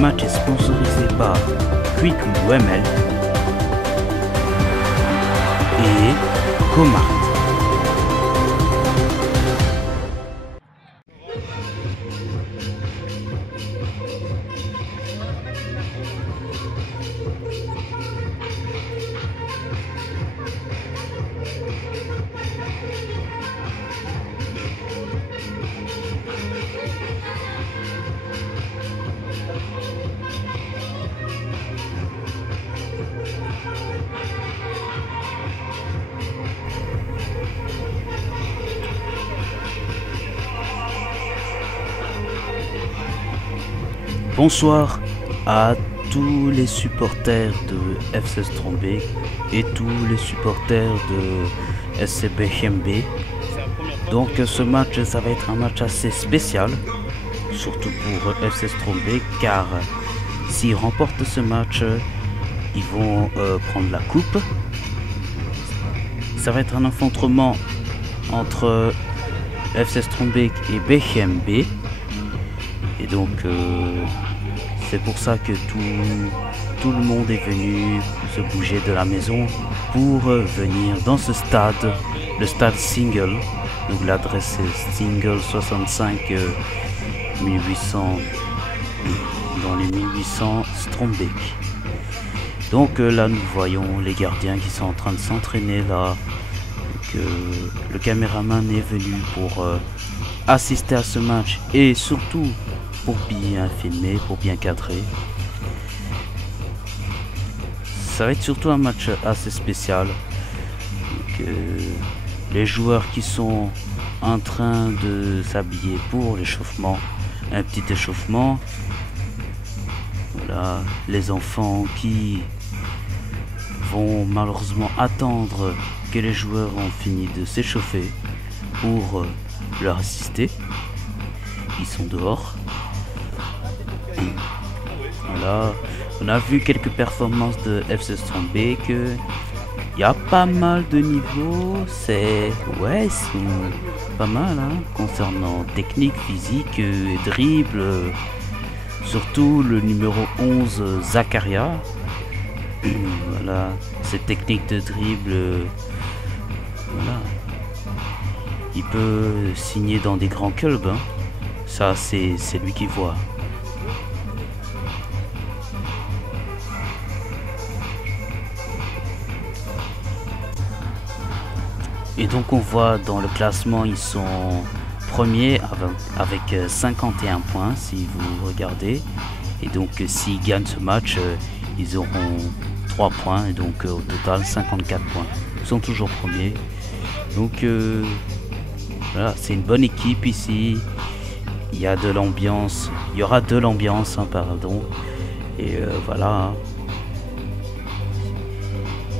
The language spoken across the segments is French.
match est sponsorisé par Quick UML et Comart. Bonsoir à tous les supporters de FC Strombeek et tous les supporters de SC BHMB. Donc ce match, ça va être un match assez spécial, surtout pour FC Strombeek, car s'ils remportent ce match, ils vont prendre la coupe. Ça va être un affrontement entre FC Strombeek et BHMB. Et donc c'est pour ça que tout le monde est venu se bouger de la maison pour venir dans ce stade, le stade Single. Donc l'adresse est Single 65 1800 dans les 1800 Strombeek. Donc là nous voyons les gardiens qui sont en train de s'entraîner là. Donc, le caméraman est venu pour assister à ce match et surtout pour bien filmer, pour bien cadrer. Ça va être surtout un match assez spécial. Donc, les joueurs qui sont en train de s'habiller pour l'échauffement, un petit échauffement. Voilà, les enfants qui vont malheureusement attendre que les joueurs ont fini de s'échauffer pour leur assister. Ils sont dehors. Voilà, on a vu quelques performances de FC Strombeek. Il y a pas mal de niveaux, c'est pas mal hein, concernant technique, physique, dribble. Surtout le numéro 11 Zakaria. Voilà, cette technique de dribble. Voilà. Il peut signer dans des grands clubs. Hein. Ça, c'est lui qui voit. Et donc on voit dans le classement, ils sont premiers avec 51 points si vous regardez. Et donc s'ils gagnent ce match, ils auront 3 points et donc au total 54 points. Ils sont toujours premiers. Donc voilà, c'est une bonne équipe ici. Il y a de l'ambiance, il y aura de l'ambiance, hein, pardon. Et voilà. Hein.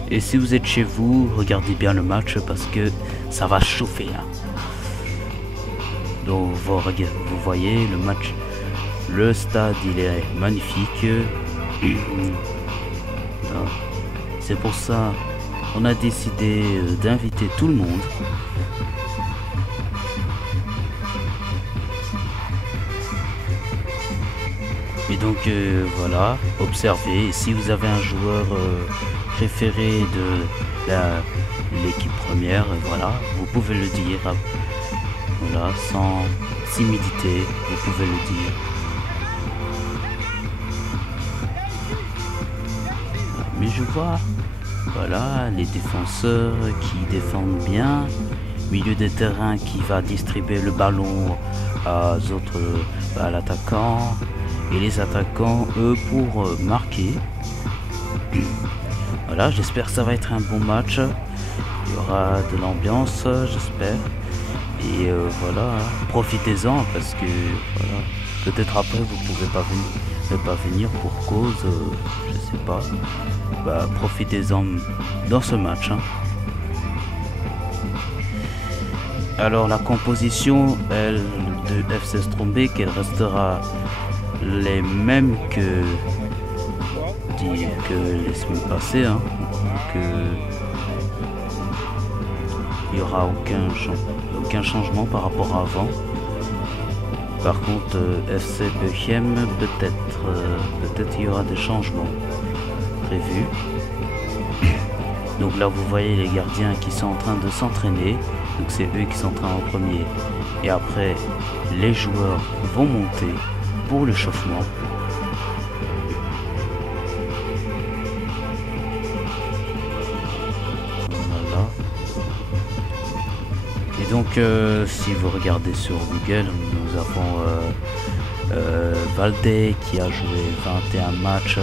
Et si vous êtes chez vous, regardez bien le match parce que ça va chauffer. Hein. Donc vous voyez le match, le stade il est magnifique. C'est pour ça on a décidé d'inviter tout le monde. Et donc voilà, observez. Si vous avez un joueur préféré de l'équipe première, voilà, vous pouvez le dire. Voilà, sans timidité, vous pouvez le dire. Mais je vois, voilà, les défenseurs qui défendent bien, milieu de terrain qui va distribuer le ballon à l'attaquant, et les attaquants, eux, pour marquer. Voilà, j'espère que ça va être un bon match. Il y aura de l'ambiance, j'espère. Et voilà, profitez-en parce que voilà, peut-être après vous pouvez pas venir pour cause, je sais pas. Bah, profitez-en dans ce match. Hein. Alors la composition, elle, de FC Strombeek, elle restera les mêmes que les semaines passées. Hein. Donc, il n'y aura aucun changement par rapport à avant. Par contre, FC Bochum, peut-être il y aura des changements prévus. Donc là, vous voyez les gardiens qui sont en train de s'entraîner. Donc c'est eux qui s'entraînent en premier. Et après, les joueurs vont monter pour l'échauffement. Voilà. Et donc, si vous regardez sur Google, nous avons Valdé qui a joué 21 matchs.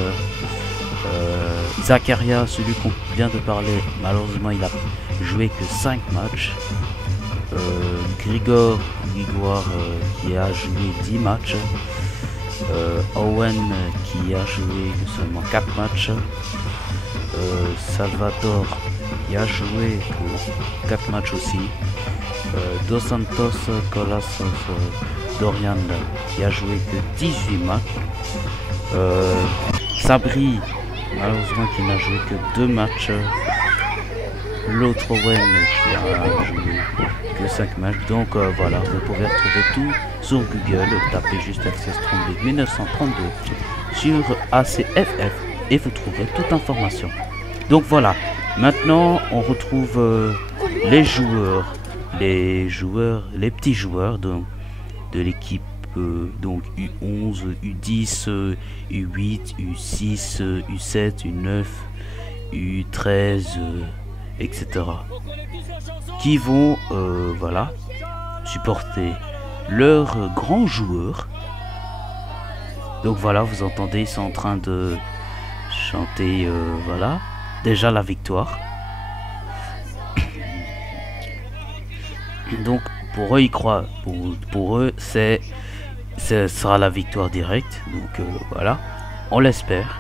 Zakaria, celui qu'on vient de parler, malheureusement il a joué que 5 matchs. Grigor qui a joué 10 matchs. Owen qui a joué seulement 4 matchs. Salvador qui a joué que 4 matchs aussi. Dos Santos Colasos Dorian qui a joué que 18 matchs. Sabri, malheureusement qui n'a joué que 2 matchs. L'autre Owen qui a joué que 5 matchs. Donc voilà, vous pouvez retrouver tout sur Google. Tapez juste FC Strombeek 1932 sur ACFF et vous trouverez toute information. Donc voilà, maintenant on retrouve les petits joueurs de l'équipe. Donc U11, U10, U8, U6, U7, U9, U13, etc. Qui vont voilà, supporter leurs grands joueurs. Donc voilà, vous entendez, ils sont en train de chanter voilà, déjà la victoire. Donc pour eux, ils croient, pour eux, ce sera la victoire directe. Donc voilà, on l'espère.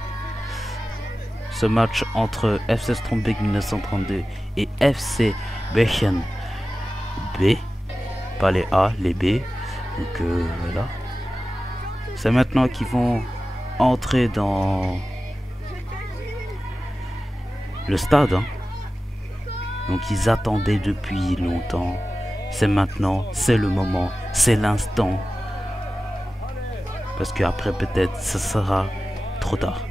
Ce match entre FC Strombeek 1932 et FC Bochum B, pas les A, les B. Donc voilà. C'est maintenant qu'ils vont entrer dans le stade. Hein. Donc ils attendaient depuis longtemps. C'est maintenant, c'est le moment, c'est l'instant. Parce qu'après peut-être ce sera trop tard.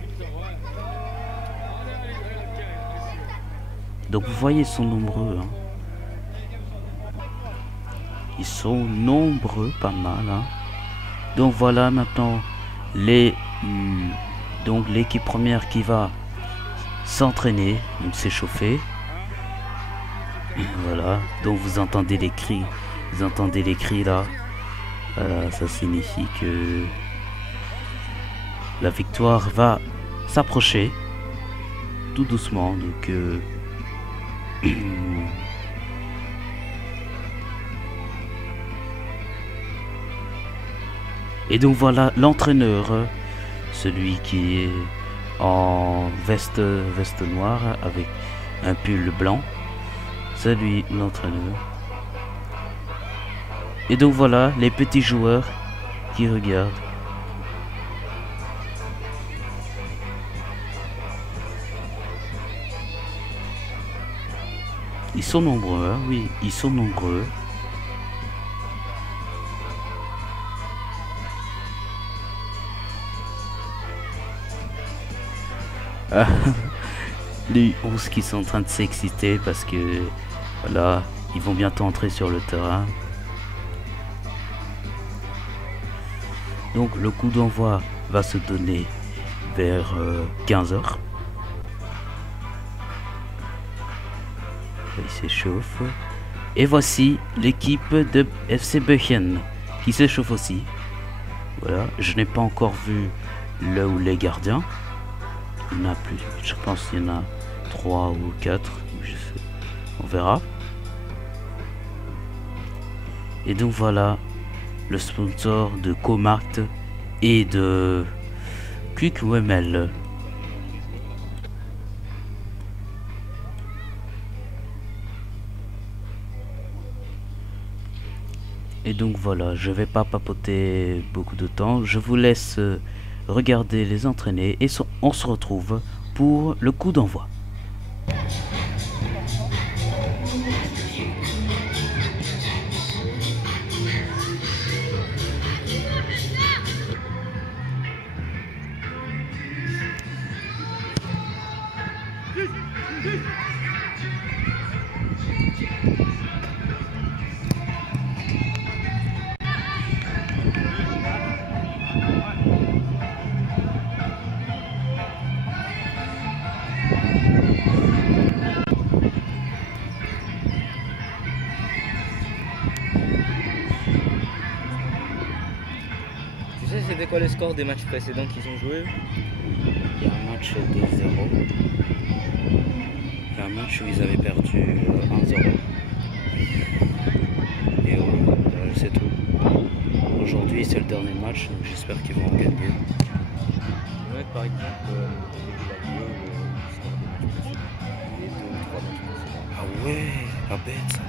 Donc vous voyez, ils sont nombreux. Hein. Ils sont nombreux, pas mal. Hein. Donc voilà maintenant donc l'équipe première qui va s'entraîner, donc s'échauffer. Voilà, donc vous entendez les cris. Vous entendez les cris là. Voilà, ça signifie que la victoire va s'approcher tout doucement. Donc et donc voilà l'entraîneur, celui qui est en veste noire avec un pull blanc. C'est lui l'entraîneur. Et donc voilà les petits joueurs qui regardent. Ils sont nombreux, hein, oui, ils sont nombreux. Les 11 qui sont en train de s'exciter parce que voilà, ils vont bientôt entrer sur le terrain. Donc le coup d'envoi va se donner vers 15 h. Il s'échauffe. Et voici l'équipe de FC Bochum qui s'échauffe aussi. Voilà, je n'ai pas encore vu là où les gardiens. Il y en a plus, je pense qu'il y en a 3 ou 4, je sais. On verra. Et donc voilà le sponsor de Comarkt et de QQML. Et donc voilà, je vais pas papoter beaucoup de temps, je vous laisse regarder les entraîner et on se retrouve pour le coup d'envoi. sais c'était quoi le score des matchs précédents qu'ils ont joué? Il y a un match 2-0. Il y a un match où ils avaient perdu 1-0. Et c'est tout. Aujourd'hui c'est le dernier match, donc j'espère qu'ils vont en gagner. Je vais mettre par exemple le score des matchs précédents. Les 2 ou 3 matchs précédents. Ah ouais, pas bête ça.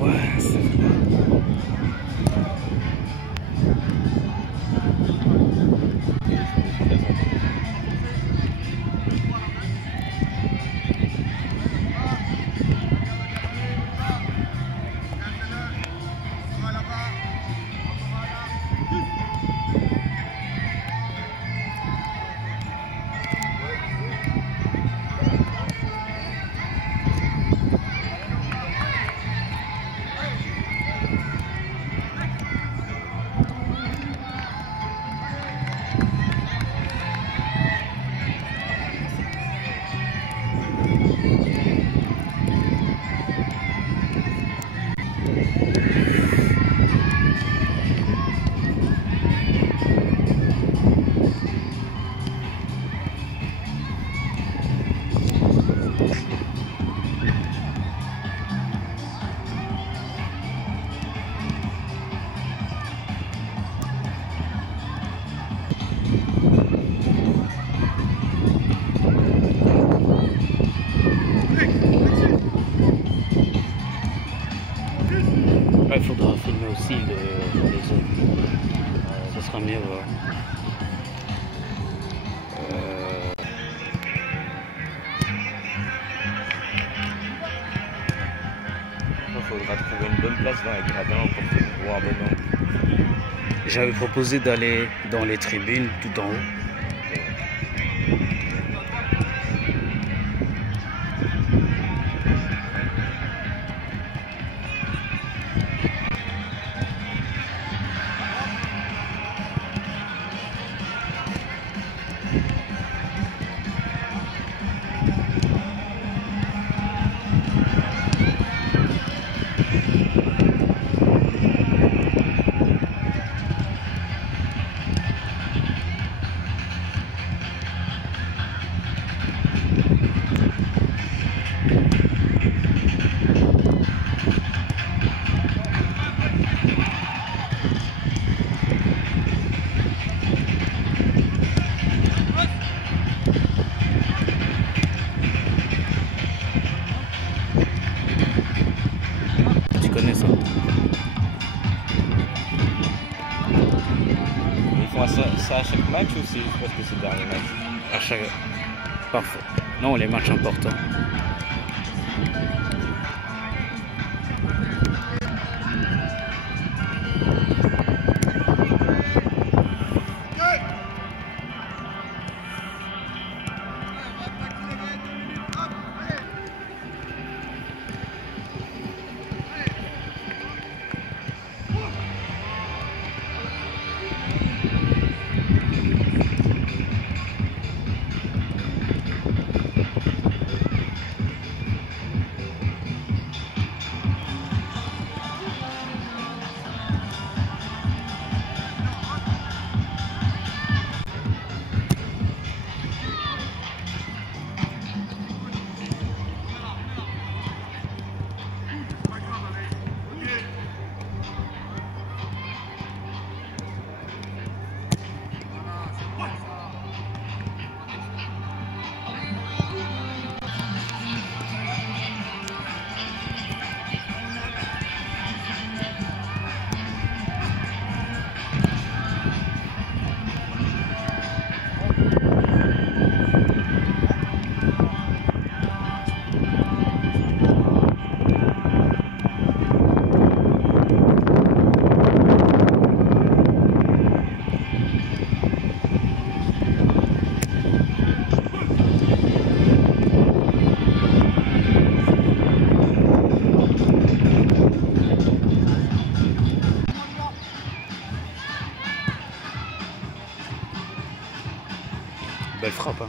Ouais, c'est vrai. Il faudra filmer aussi les autres. Ce sera mieux. Il faudra trouver une bonne place dans les gradins pour un bon angle. J'avais proposé d'aller dans les tribunes tout en haut. Tu connais ça? Ils font ça à chaque match ou c'est juste parce que c'est le dernier match? À chaque... Parfait. Non, les matchs importants. Belle frappe, hein.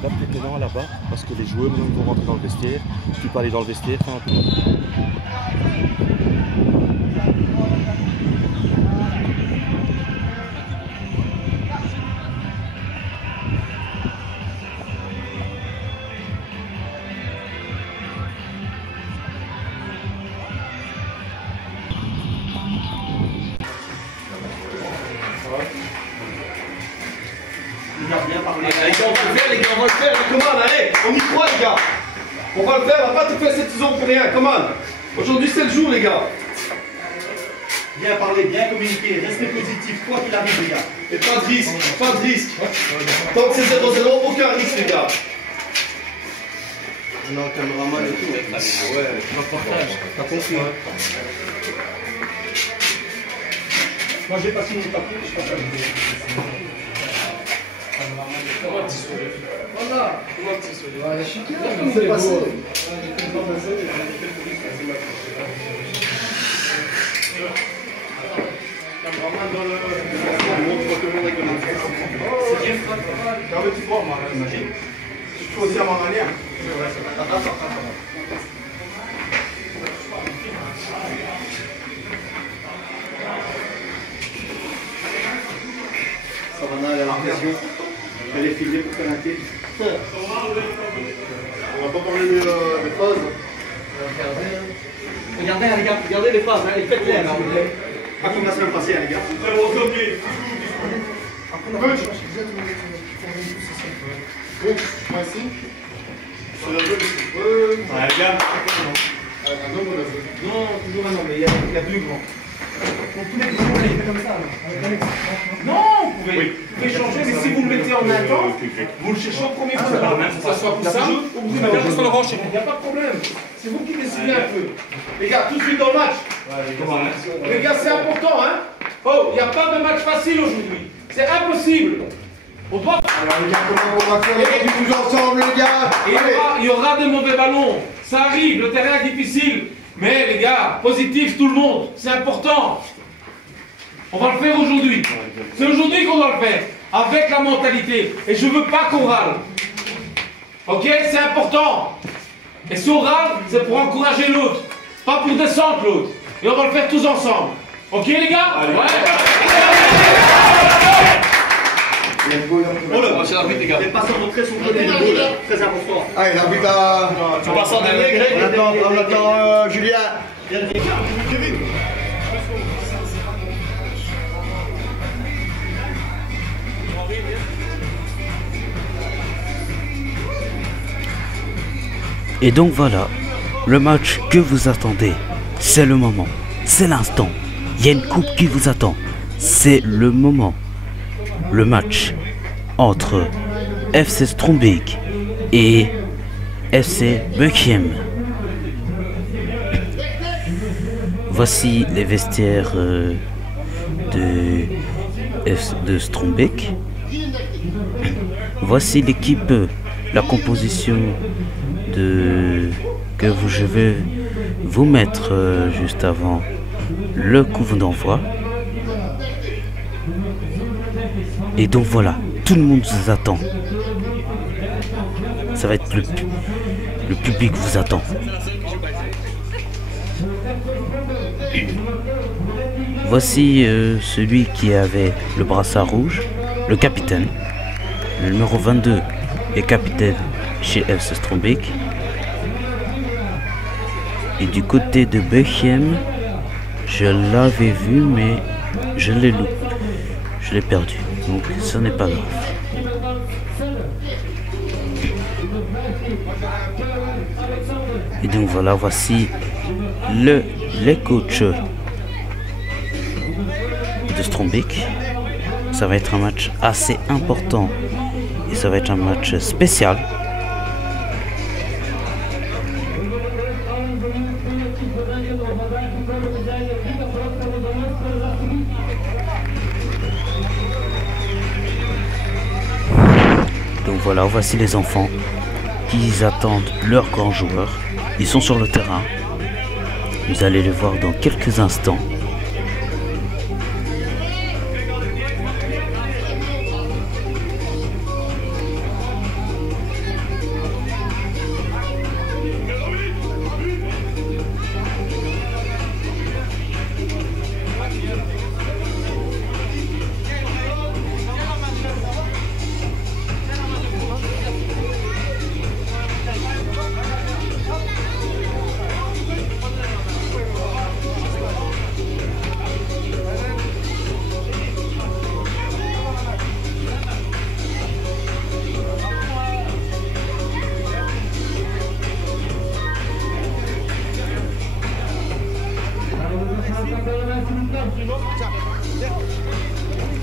Là, peut-être maintenant là-bas, parce que les joueurs maintenant vont rentrer dans le vestiaire. Tu peux aller dans le vestiaire, faire un peu. Les gars, on va le faire, les gars, on va le faire, comment, allez, on y croit, les gars. On va le faire, on va pas tout faire cette saison pour rien, comment. Aujourd'hui, c'est le jour, les gars. Bien parler, bien communiquer, restez positif, quoi qu'il arrive, les gars. Et pas de risque, pas de risque. Tant que c'est 0-0, aucun risque, les gars. Non, caméraman et tout. Ouais, t'as compris. Moi, j'ai pas signé le papier, je passe à l'idée. Voilà. C'est passé. C'est bien, frère. Non, mais tu vois, moi, imagine. Je peux aussi à ma manière. Savannah, elle a l'impression. Elle est filmée pour faire un titre. On va pas parler des phases. Regardez, les gars, regardez les phases, hein, faites-les. Pas comme la semaine passée, les gars. Moi ici. Ouais, les gars. Non, toujours un homme, mais il y a deux grands. Donc tous les questions, il fait comme ça. Non, vous pouvez changer, mais si vous le mettez en un temps, vous le cherchez au premier coup. Ça soit pour ça, ou vous mettez juste le rancher. Il n'y a pas de problème. C'est vous qui décidez un peu. Les gars, tout de suite dans le match. Les gars, c'est important, hein. Oh, il n'y a pas de match facile aujourd'hui. C'est impossible. On doit... Alors les gars, comment on va faire les tous ensemble, les gars? Il y aura des mauvais ballons. Ça arrive, le terrain est difficile. Mais les gars, positif tout le monde. C'est important. On va le faire aujourd'hui. C'est aujourd'hui qu'on doit le faire. Avec la mentalité. Et je ne veux pas qu'on râle. Ok? C'est important. Et si on râle, c'est pour encourager l'autre. Pas pour descendre l'autre. Et on va le faire tous ensemble. Ok les gars? Oh là, c'est l'arbitre, les gars. Les passeurs de très son côté du goal, très important. Allez, l'arbitre à. Tu passes en dernier, Greg? On attend Julien. Kevin. Et donc voilà, le match que vous attendez, c'est le moment, c'est l'instant. Il y a une coupe qui vous attend, c'est le moment. Le match entre FC Strombeek et FC Buchem. Voici les vestiaires de Strombeek. Voici l'équipe, la composition que je vais vous mettre juste avant le coup d'envoi. Et donc voilà, tout le monde vous attend. Ça va être le public vous attend. Voici celui qui avait le brassard rouge, le capitaine. Le numéro 22 est capitaine chez FC Strombeek. Et du côté de Bechem, je l'avais vu, mais je l'ai loupé. Je l'ai perdu. Donc ce n'est pas grave. Et donc voilà, voici les coachs de Strombeek. Ça va être un match assez important et ça va être un match spécial. Donc voilà, voici les enfants qui attendent leurs grands joueurs. Ils sont sur le terrain. Vous allez les voir dans quelques instants.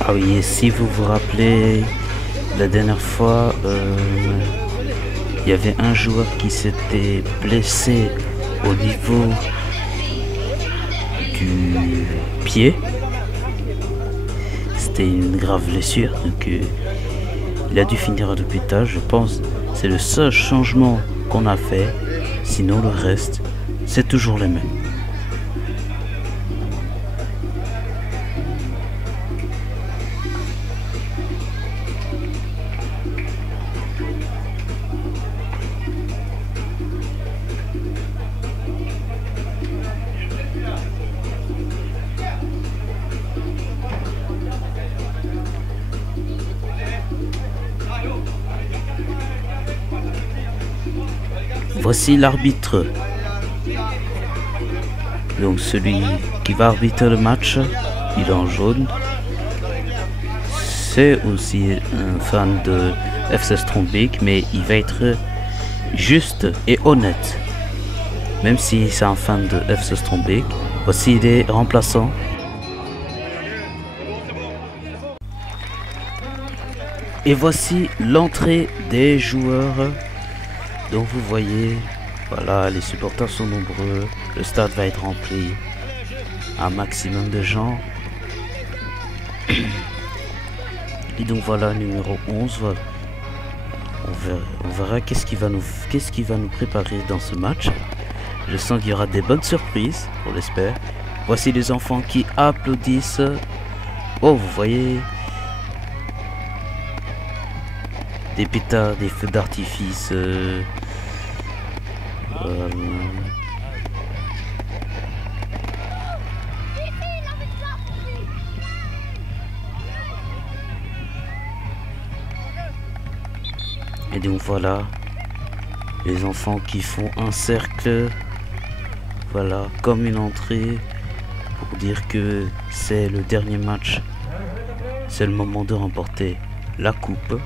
Ah oui, et si vous vous rappelez, la dernière fois, il y avait un joueur qui s'était blessé au niveau du pied. C'était une grave blessure, donc il a dû finir à l'hôpital. Je pense c'est le seul changement qu'on a fait. Sinon le reste, c'est toujours les mêmes. Voici l'arbitre. Donc celui qui va arbitrer le match, il est en jaune. C'est aussi un fan de FC Strombeek, mais il va être juste et honnête. Même si c'est un fan de FC Strombeek. Voici les remplaçants. Et voici l'entrée des joueurs. Donc vous voyez, voilà, les supporters sont nombreux, le stade va être rempli, un maximum de gens. Et donc voilà, numéro 11, voilà. On verra qu'est-ce qu'il va nous préparer dans ce match. Je sens qu'il y aura des bonnes surprises, on l'espère. Voici les enfants qui applaudissent. Oh, vous voyez, des pétards, des feux d'artifice. Et donc voilà, les enfants qui font un cercle, voilà, comme une entrée pour dire que c'est le dernier match, c'est le moment de remporter la coupe.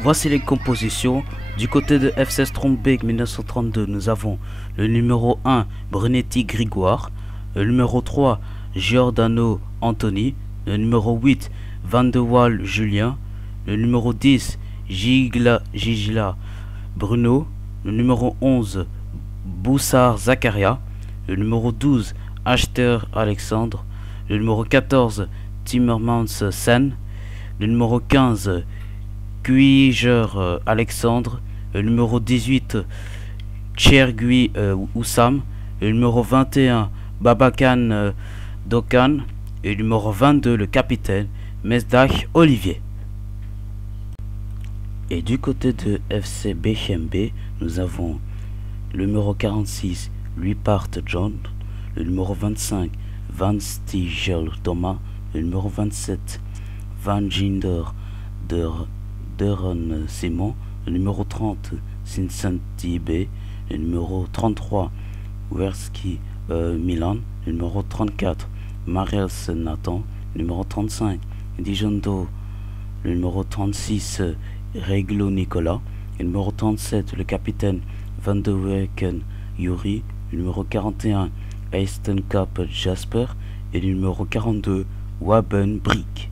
Voici les compositions. Du côté de FC Strombeek 1932, nous avons le numéro 1, Brunetti Grégoire, le numéro 3, Giordano Anthony, le numéro 8, Van de Waal Julien, Le numéro 10, Gigla Bruno. Le numéro 11, Boussard Zakaria. Le numéro 12, Achter Alexandre. Le numéro 14, Timmermans Sen. Le numéro 15, Kuiger Alexandre. Le numéro 18, Chergui Oussam. Le numéro 21, Babakan Dokan. Et le numéro 22, le capitaine Mesdach Olivier. Et du côté de FC BHMB, nous avons le numéro 46, Luipart John. Le numéro 25, Van Stigel Thomas. Le numéro 27, Van Ginder Deren Simon. Le numéro 30, Cincinti B. Le numéro 33, Werski Milan. Le numéro 34, Mariels Nathan. Le numéro 35, Dijondo. Le numéro 36, Reglo Nicolas. Le numéro 37, le capitaine Van de Weken Yuri. Le numéro 41, Eistenkap Jasper. Et le numéro 42, Waben Brick.